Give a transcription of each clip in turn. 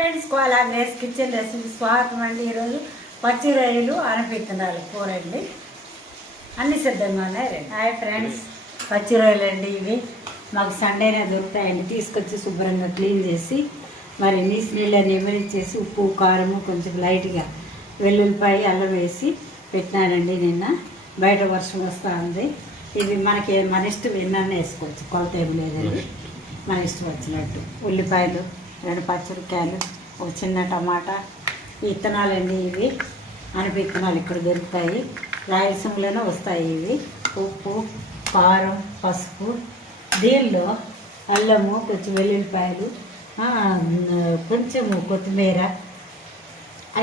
Friends, కోలాగ్రేస్ kitchen recipe స్వాగతం అండి. ఈరోజు పచ్చి రొయ్యలు అనపెత్తనాలు కూర అండి. అన్ని సిద్ధంగా ఉన్నాయి. హాయ్ ఫ్రెండ్స్, పచ్చి రొయ్యలు అండి. ఇవి మాకు సండేనే దొరుకుతాయండి. తీసుకొచ్చి శుభ్రంగా క్లీన్ చేసి మరి నీళ్ళని ఇవ్వనిచ్చేసి ఉప్పు కారము కొంచెం లైట్గా వెల్లుల్లిపాయ అల్లం వేసి పెట్టినానండి. నిన్న బయట వర్షం వస్తూ ఉంది. ఇది మనకి మన ఇష్టం ఎన్నన్నా వేసుకోవచ్చు, కొలత ఏమి లేదండి. మన ఇష్టం వచ్చినట్టు ఉల్లిపాయలు, 2 పచ్చిమిరపకాయలు, ఒక చిన్న టమాటా, విత్తనాలండి. ఇవి అనప విత్తనాలు ఇక్కడ దొరుకుతాయి, రాయలసీమలోనే వస్తాయి ఇవి. ఉప్పు, కారం, పసుపు, దీనిలో అల్లము, కొంచెం వెల్లుల్లిపాయలు, కొంచెము కొత్తిమీర,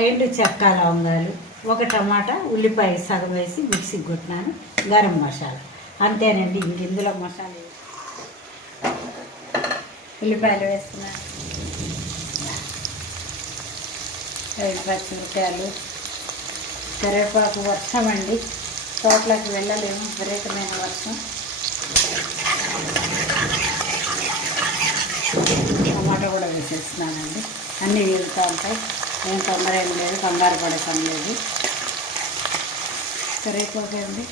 5 చెక్క లవంగాలు, 1 టమాటా, ఉల్లిపాయ సగం వేసి మిక్సీకి కొట్టినాను. గరం మసాలా అంతేనండి. ఇంక ఇందులో మసాలా ఉల్లిపాయలు వేస్తున్నాను, 5 పచ్చిమిరపకాయలు, కరివేపాకు. వర్షం అండి, తోటలోకి వెళ్ళలేము, విపరీతమైన వర్షం. టమాటా కూడా వేసేస్తున్నానండి. అన్నీ వెళ్తూ ఉంటాయి, ఏం తొందర ఏం లేదు, కంగారు పడే పని లేదు. కరివేపాకు అండి,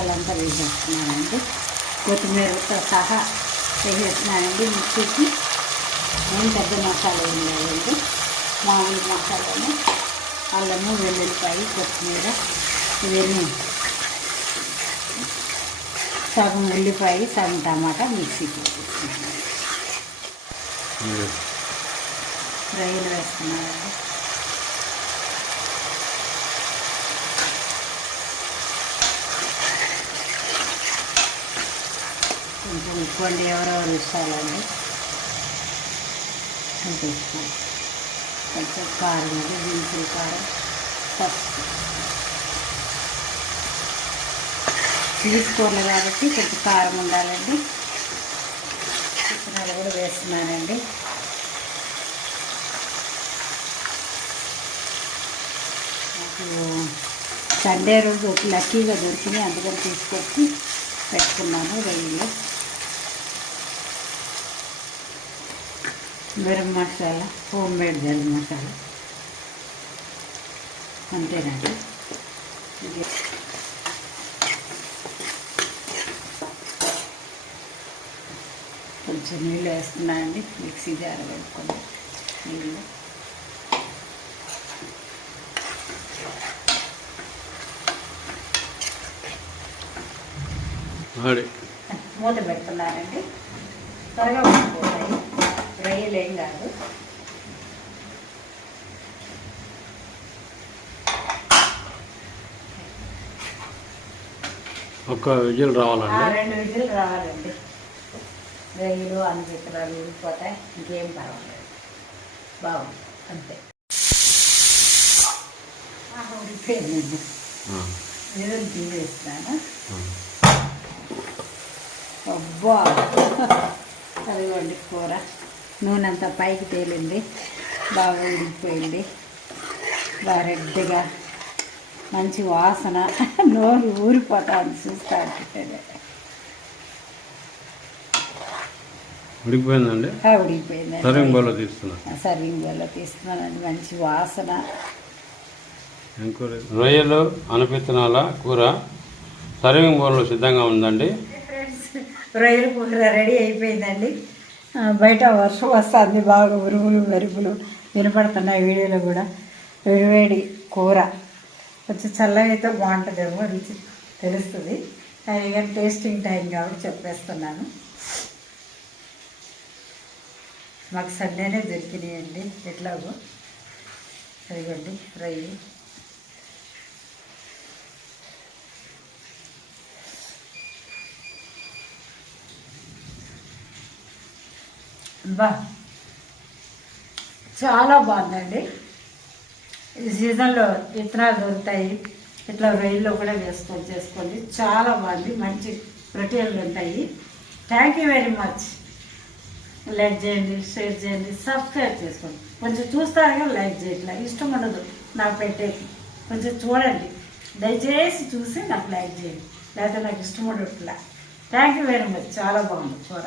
అలంతా వేసేస్తున్నానండి. కొత్తిమీరతో సహా వేసేస్తున్నానండి మిక్సీకి. ఏం పెద్ద మసాలా ఏం లేదండి, మామూలు మసాలాను. అల్లము, వెల్లుల్లిపాయ, కొత్తిమీర ఇవన్నీ, సగం ఉల్లిపాయ, సగం టమాటా మిక్సీకి వేసేస్తున్నాను. రొయ్యలు వేస్తున్నానండి. కొంచెం ఉప్పు అండి, ఎవరెవరు ఇష్టాలండి అంత ఇష్టం. కొంచెం కారం అండి, దినుసులు కారం, పసుపు. తీసుకోవాలి కాబట్టి కొంచెం కారం ఉండాలండి. విత్తనాలు కూడా వేస్తున్నానండి. నాకు సండే రోజు ఒక లక్కీగా దొరికినాయి, అందుకని తీసుకొచ్చి పెట్టుకున్నాను. రొయ్యలు, గరం మసాలా, హోమ్ మేడ్ గరం మసాలా అంతేనండి. కొంచెం నీళ్ళు వేస్తున్నానండి, మిక్సీ జార పెట్టుకోండి. నీళ్ళు మూత పెడుతున్నానండి. త్వరగా ఉడికిపోతాయి, రొయ్యలు ఏం కాదు. ఒక విజిల్ రావాలండి, 2 విజిల్ రావాలండి. రొయ్యలు అన్నిటిరాలు ఉడికిపోతాయి, ఇంకేం పర్వాలేదు, బాగుంది అంతే. ఉడికిపోయిందండి, విజిల్ తీసేస్తాను. అబ్బా, అదిగోండి కూర. నూనె అంతా పైకి తేలింది, బాగా ఉడికిపోయింది, బాగా రెడ్గా మంచి వాసన, నోరు ఊరిపోతాను చూస్తా ఉంటే. ఉడికిపోయిందండి, ఉడికిపోయిందండి. సర్వింగ్ బౌల్లో తీస్తున్నానండి. మంచి వాసన. రొయ్యలు అనపెత్తనాల కూర సర్వింగ్ బౌల్లో సిద్ధంగా ఉందండి. రొయ్యల కూర రెడీ అయిపోయిందండి. బయట వర్షం వస్తుంది, బాగా ఉరుములు మెరుపులు వినపడుతున్నాయి వీడియోలో కూడా. వేడివేడి కూర కొంచెం చల్లగా అయితే బాగుంటుందేమో, రుచి తెలుస్తుంది. కానీ టేస్టింగ్ టైం కాబట్టి చెప్పేస్తున్నాను. మాకు సండేనే దొరికినాయండి ఎట్లాగో. అదిగోండి రొయ్యి. చాలా బాగుందండి. ఈ సీజన్లో విత్తనాలు దొరుకుతాయి, ఇట్లా రొయ్యల్లో కూడా చేసుకోండి. చాలా బాగుంది, మంచి ప్రోటీన్లు ఉంటాయి. Thank you very much. Like చేయండి, షేర్ చేయండి, సబ్స్క్రైబ్ చేసుకోండి. కొంచెం చూస్తారు కానీ లైక్ చేయట్లా, ఇష్టం ఉండదు నాకు పెట్టేది. కొంచెం చూడండి, దయచేసి చూసి నాకు లైక్ చేయండి, లేకపోతే నాకు ఇష్టం ఉండట్లా. Thank you very much. చాలా బాగుంది కూర.